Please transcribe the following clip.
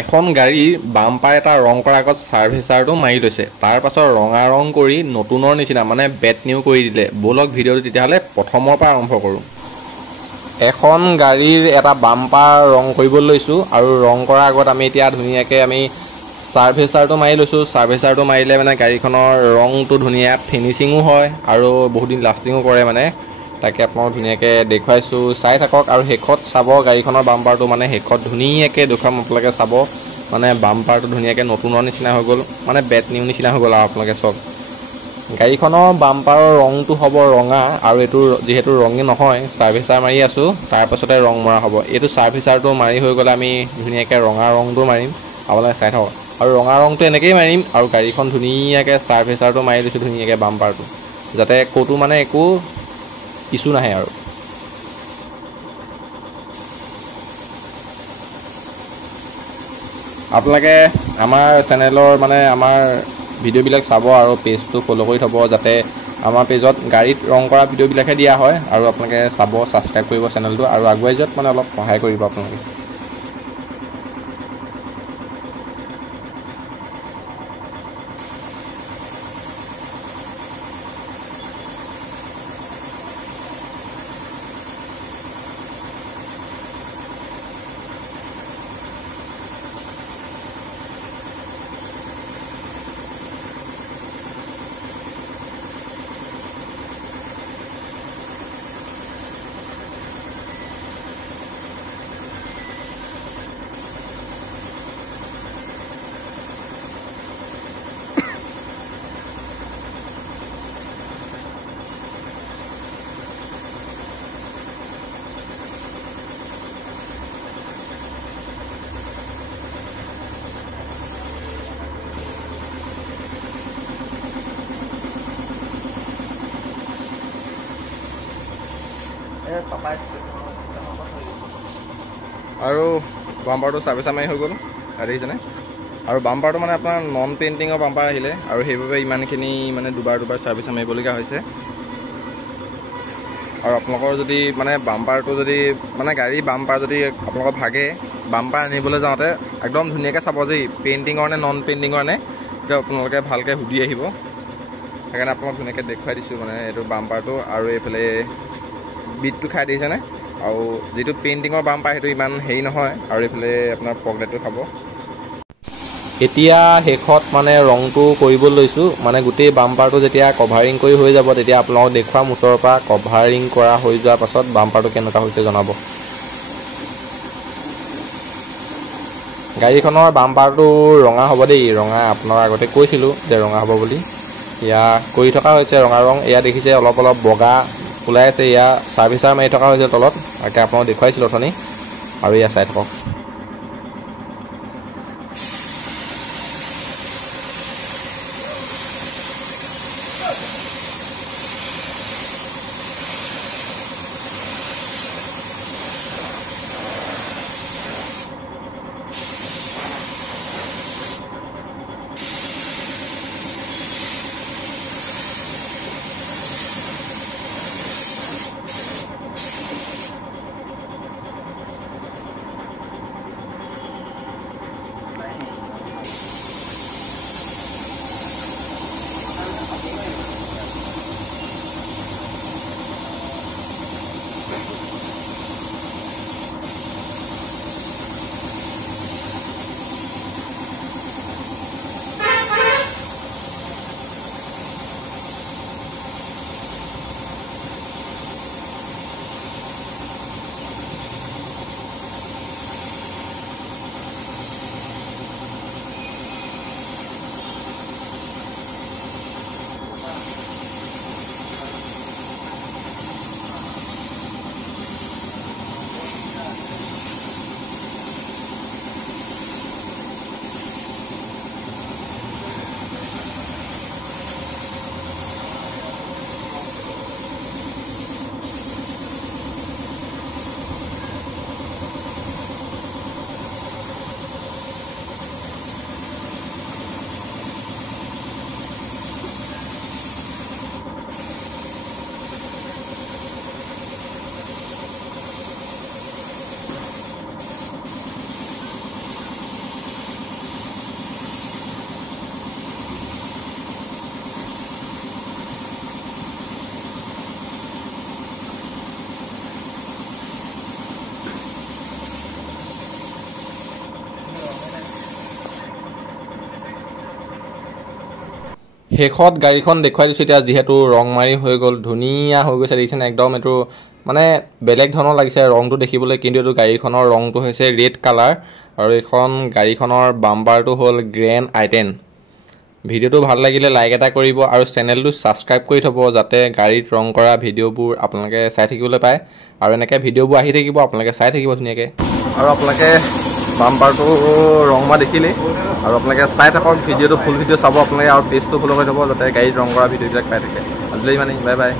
এখন গাড়ীৰ বাম্পাৰ এটা ৰং কৰাৰ আগত সাৰ্ভিচাৰটো মাৰি লৈছে, তাৰ পাছত ৰঙা ৰং কৰি নতুনৰ নিচিনা মানে বেট নিউ কৰি দিলে। বলক ভিডিঅ'টো তেতিয়াহ'লে প্ৰথমৰ পৰা আৰম্ভ কৰোঁ। এখন গাড়ীৰ এটা বাম্পাৰ ৰং কৰিব লৈছোঁ আৰু ৰং কৰাৰ আগত আমি এতিয়া ধুনীয়াকৈ আমি সাৰ্ভিচাৰটো মাৰি লৈছোঁ। সাৰ্ভিচাৰটো মাৰিলে মানে গাড়ীখনৰ ৰংটো ধুনীয়া ফিনিচিঙো হয় আৰু বহুত দিন লাষ্টিঙো কৰে মানে। তাকে আপোনাক ধুনীয়াকৈ দেখুৱাইছোঁ, চাই থাকক আৰু শেষত চাব গাড়ীখনৰ বাম্পাৰটো মানে শেষত ধুনীয়াকৈ দেখুৱাম আপোনালোকে চাব। মানে বাম্পাৰটো ধুনীয়াকৈ নতুনৰ নিচিনা হৈ গ'ল, মানে বেট নিউ নিচিনা হৈ গ'ল আৰু আপোনালোকে চাওক। গাড়ীখনৰ বাম্পাৰৰ ৰংটো হ'ব ৰঙা আৰু এইটো যিহেতু ৰঙী নহয় সাৰ্ভিচাৰ মাৰি আছোঁ, তাৰপাছতে ৰং মৰা হ'ব। এইটো সাৰ্ভিচাৰটো মাৰি হৈ গ'লে আমি ধুনীয়াকৈ ৰঙা ৰংটো মাৰিম, আপোনালোকে চাই থাকক। আৰু ৰঙা ৰংটো এনেকৈয়ে মাৰিম আৰু গাড়ীখন ধুনীয়াকৈ সাৰ্ভিচাৰটো মাৰি দিছোঁ ধুনীয়াকৈ বাম্পাৰটো, যাতে ক'তো মানে একো ইছ্যু নাহে আৰু। আপোনালোকে আমাৰ চেনেলৰ মানে আমাৰ ভিডিঅ'বিলাক চাব আৰু পেজটো ফ'ল' কৰি থ'ব, যাতে আমাৰ পেজত গাড়ীত ৰং কৰা ভিডিঅ'বিলাকহে দিয়া হয়। আৰু আপোনালোকে চাব, ছাবস্ক্ৰাইব কৰিব চেনেলটো আৰু আগুৱাই যোৱাত মানে অলপ সহায় কৰিব আপোনালোকে। আৰু বাম্পাৰটো সাৰ্ভিচাৰ মাৰি হৈ গ'ল, দেখিছেনে? আৰু বাম্পাৰটো মানে আপোনাৰ নন পেইণ্টিঙৰ বাম্পাৰ আহিলে আৰু সেইবাবে ইমানখিনি মানে দুবাৰ সাৰ্ভিচাৰ মাৰিবলগীয়া হৈছে। আৰু আপোনালোকৰ যদি মানে বাম্পাৰটো যদি মানে গাড়ী বাম্পাৰ যদি আপোনালোকৰ ভাগে, বাম্পাৰ আনিবলৈ যাওঁতে একদম ধুনীয়াকৈ চাব যে পেইণ্টিঙৰ নে নন পেইণ্টিঙৰ নে, তেতিয়া আপোনালোকে ভালকৈ সুধি আহিব। সেইকাৰণে আপোনাক ধুনীয়াকৈ দেখুৱাই দিছোঁ মানে এইটো বাম্পাৰটো। আৰু এইফালে বিটটো খাই দিছেনে? আৰু যিটো পেইণ্টিঙৰ বাম্পাৰ সেইটো ইমান হেৰি নহয়, আৰু এইফালে আপোনাৰ পকেটটো খাব। এতিয়া শেষত মানে ৰংটো কৰিব লৈছোঁ, মানে গোটেই বাম্পাৰটো যেতিয়া কভাৰিং কৰি হৈ যাব তেতিয়া আপোনালোকক দেখুৱাম ওচৰৰ পৰা। কভাৰিং কৰা হৈ যোৱাৰ পাছত বাম্পাৰটো কেনেকুৱা হৈছে জনাব। গাড়ীখনৰ বাম্পাৰটো ৰঙা হ'ব দেই, ৰঙা আপোনাক আগতে কৈছিলোঁ যে ৰঙা হ'ব বুলি। এয়া কৰি থকা হৈছে ৰঙা ৰং, এয়া দেখিছে অলপ অলপ বগা ওলাই আছে, এয়া সাৰ্ভিচাৰ মাৰি থকা হৈছে তলত, তাকে আপোনাক দেখুৱাইছিলোঁ অথনি। আৰু এয়া চাই থাকক। শেষত গাড়ীখন দেখুৱাই দিছোঁ এতিয়া, যিহেতু ৰং মাৰি হৈ গ'ল, ধুনীয়া হৈ গৈছে দেখিছেনে, একদম এইটো মানে বেলেগ ধৰণৰ লাগিছে ৰংটো দেখিবলৈ, কিন্তু এইটো গাড়ীখনৰ ৰংটো হৈছে ৰেড কালাৰ আৰু এইখন গাড়ীখনৰ বাম্পাৰটো হ'ল গ্ৰেণ্ড আই10। ভিডিঅ'টো ভাল লাগিলে লাইক এটা কৰিব আৰু চেনেলটো ছাবস্ক্ৰাইব কৰি থ'ব, যাতে গাড়ীত ৰং কৰা ভিডিঅ'বোৰ আপোনালোকে চাই থাকিবলৈ পায় আৰু এনেকৈ ভিডিঅ'বোৰ আহি থাকিব, আপোনালোকে চাই থাকিব ধুনীয়াকৈ। আৰু আপোনালোকে বাম্পাৰটো ৰং মৰা দেখিলেই, আৰু আপোনালোকে চাই থাকক ভিডিঅ'টো, ফুল ভিডিঅ' চাব আপোনালোকে আৰু পেজটো ফ'ল' কৰি থ'ব, যাতে গাড়ীত ৰং কৰা ভিডিঅ'বিলাক পাই থাকে। আজিলৈ ইমানেই, বাই বাই।